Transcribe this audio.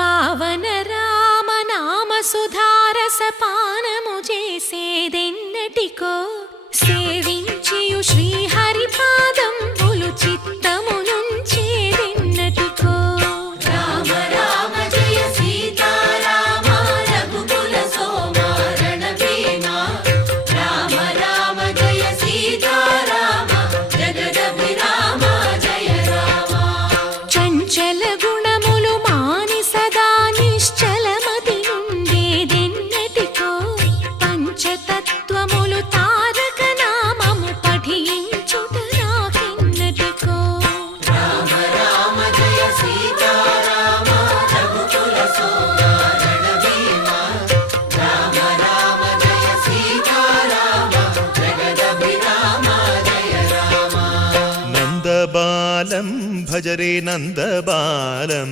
పావన రామనామ సుధారసపానము చేసేదెన్నటికో సేవించియు శ్రీహరి పాదంబులు చిత్తమునుంచేదెన్నటికో రామ రామ జయ సీతారామ రఘుకుల సోమ రణభీమ రామ రామ జయ సీతారామ జగదభిరామ జయ రామ చంచల గుణములు మాని సదా నిశ్చలమతి నుండేదెన్నటికో పంచతత్వములు తారక నామము పఠించుట నాకెన్నటికో రామ రామ జయ సీతారామ రఘుకుల సోమ రణభీమ రామ రామ జయ సీతారామ జగదభిరామ జయ రామ నందబాలం భజరే నందబాలం